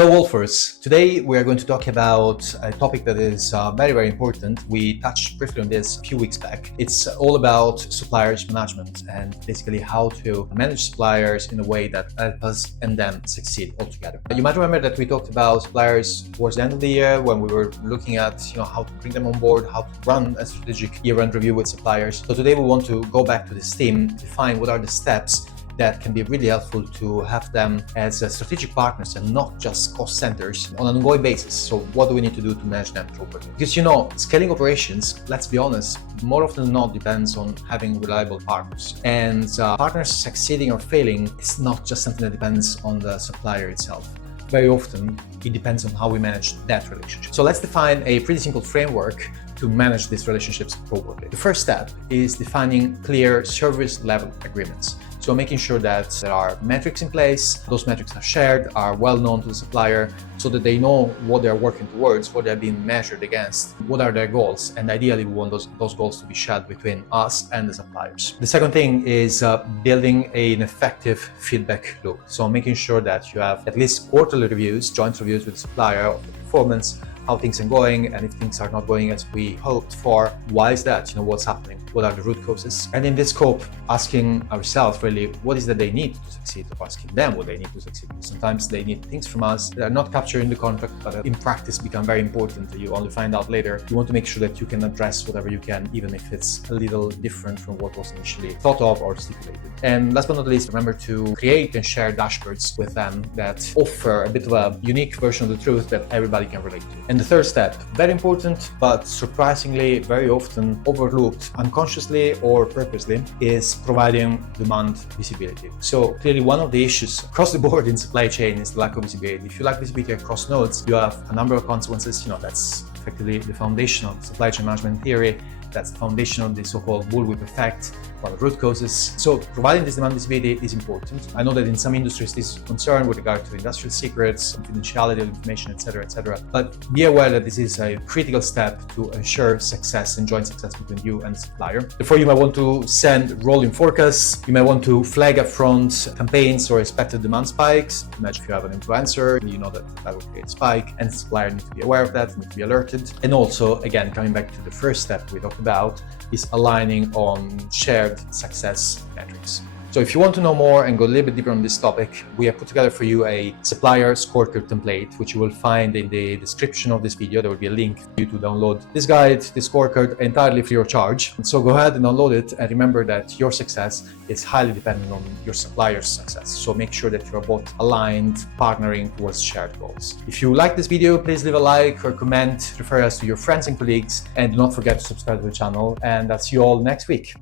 Hello Wolfers, today we are going to talk about a topic that is very important. We touched briefly on this a few weeks back. It's all about suppliers management and basically how to manage suppliers in a way that helps us and them succeed altogether. You might remember that we talked about suppliers towards the end of the year when we were looking at how to bring them on board, how to run a strategic year-end review with suppliers. So today we want to go back to this theme, define what are the steps that can be really helpful to have them as strategic partners and not just cost centers on an ongoing basis. So what do we need to do to manage them properly? Because scaling operations, let's be honest, more often than not depends on having reliable partners. And partners succeeding or failing is not just something that depends on the supplier itself. Very often, it depends on how we manage that relationship. So let's define a pretty simple framework to manage these relationships properly. The first step is defining clear service level agreements. So making sure that there are metrics in place, those metrics are shared, are well known to the supplier, so that they know what they're working towards, what they're being measured against, what are their goals, and ideally we want those goals to be shared between us and the suppliers. The second thing is building an effective feedback loop. So making sure that you have at least quarterly reviews, joint reviews with the supplier of the performance, how things are going, and if things are not going as we hoped for, why is that? What's happening? What are the root causes? And in this scope, asking ourselves really, what is that they need to succeed, or asking them what they need to succeed. Sometimes they need things from us that are not captured in the contract, but in practice become very important. You only find out later. You want to make sure that you can address whatever you can, even if it's a little different from what was initially thought of or stipulated. And last but not least, remember to create and share dashboards with them that offer a bit of a unique version of the truth that everybody can relate to. And the third step, very important, but surprisingly very often overlooked unconsciously or purposely, is providing demand visibility. So clearly one of the issues across the board in supply chain is the lack of visibility. If you lack visibility across nodes, you have a number of consequences. That's effectively the foundation of supply chain management theory. That's the foundation of the so-called bullwhip effect, one of the root causes. So providing this demand visibility is important. I know that in some industries this is a concern with regard to industrial secrets, confidentiality of information, etc. But be aware that this is a critical step to ensure success and joint success between you and the supplier. Therefore, you might want to send rolling forecasts. You might want to flag upfront campaigns or expected demand spikes. Imagine if you have an influencer, you know that will create a spike, and the supplier needs to be aware of that, needs to be alerted. And also, again, coming back to the first step we talked about, is aligning on shared success metrics. So if you want to know more and go a little bit deeper on this topic, we have put together for you a supplier scorecard template, which you will find in the description of this video. There will be a link for you to download this guide, this scorecard, entirely free of charge. So go ahead and download it, and remember that your success is highly dependent on your supplier's success. So make sure that you're both aligned, partnering towards shared goals. If you like this video, please leave a like or comment, refer us to your friends and colleagues, and do not forget to subscribe to the channel. And I'll see you all next week.